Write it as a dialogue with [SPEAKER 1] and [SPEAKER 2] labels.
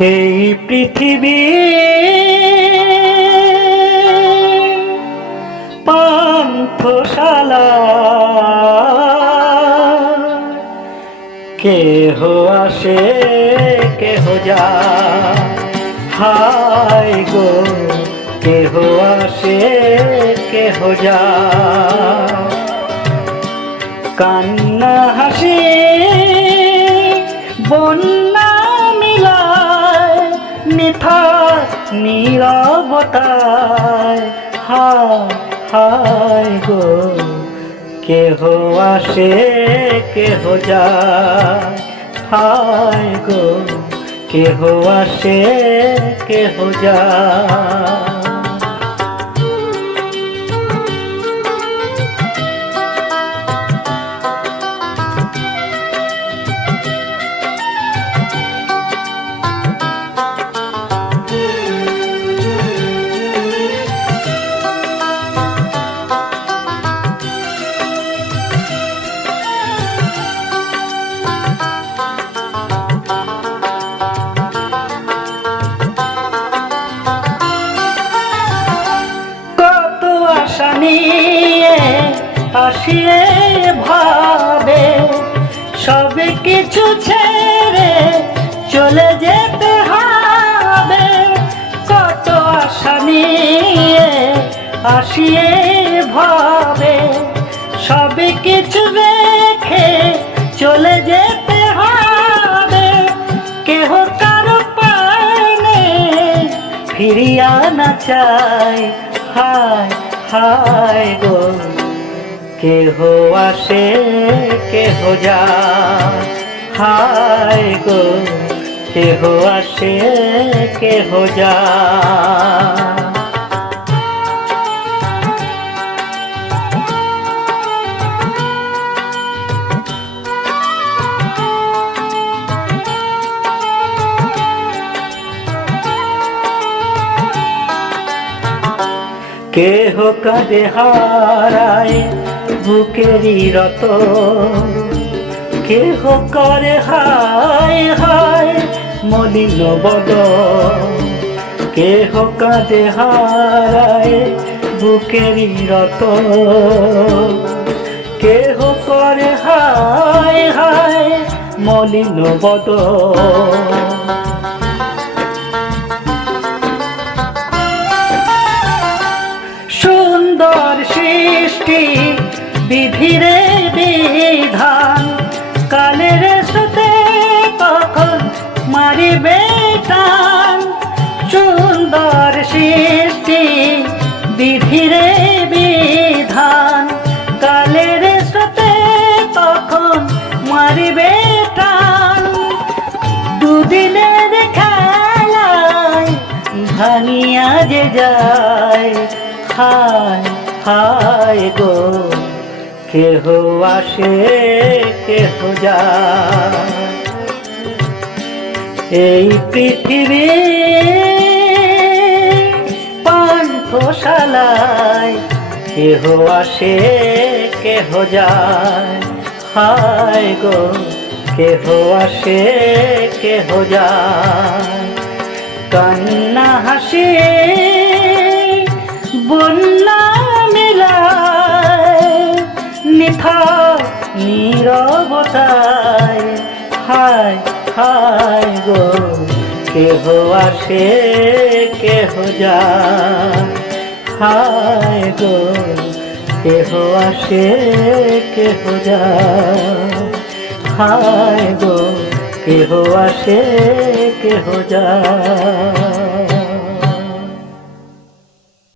[SPEAKER 1] এই পৃথিবী পান্থশালা। কেহ আসে কেহ যা হায় গো কেহ আসে কেহ যা কান্না হাসি, বন্যা মিলায় মিঠা নীরবতায়। হায় হায় গো, কেহ আসে, কেহ যায়। হায় গো, কেহ আসে, কেহ যায়। আসিয়ে ভাবে, সব কিছু ছেড়ে চলে যেতে হবে। কত আশা নিয়ে আসিয়ে ভাবে, সব কিছু রেখে চলে যেতে হবে। কেহ কারও পানে ফিরিয়া না চাই হায় হায় গো। কেহ আসে কেহ যায়। হায় গো কেহ আসে কেহ যায়। কেহ কাঁদে হারায় বুকেরই রত। কেহ করে, হায় হায়, মলিন বদ। কেহ কাঁদে, হারায়, বুকেরই রত। কেহ করে, হায় হায়, মলিন বদ। সুন্দর সৃষ্টি বিধিরে বিধান। কালের সাথে কখন মারিবে টান। সুন্দর সৃষ্টি বিধিরে বিধান। কালের সাথে কখন মারিবে টান। দুদিনের খেলায় ভাঙিয়া যে যায়, হায় হায় গো। কেহ আসে, কেহ যায়। এই পৃথিবী পান্থশালায় কেহ আসে, কেহ যায়। হায় গো, কেহ আসে, কেহ যায়। কান্না হাসি বন্যা নিথা নীরবতায়। হায় হায় গো, কেহ আসে, কেহ যায়। হায় গো, কেহ আসে, কেহ যায়। হায় গো, কেহ আসে, কেহ যায়।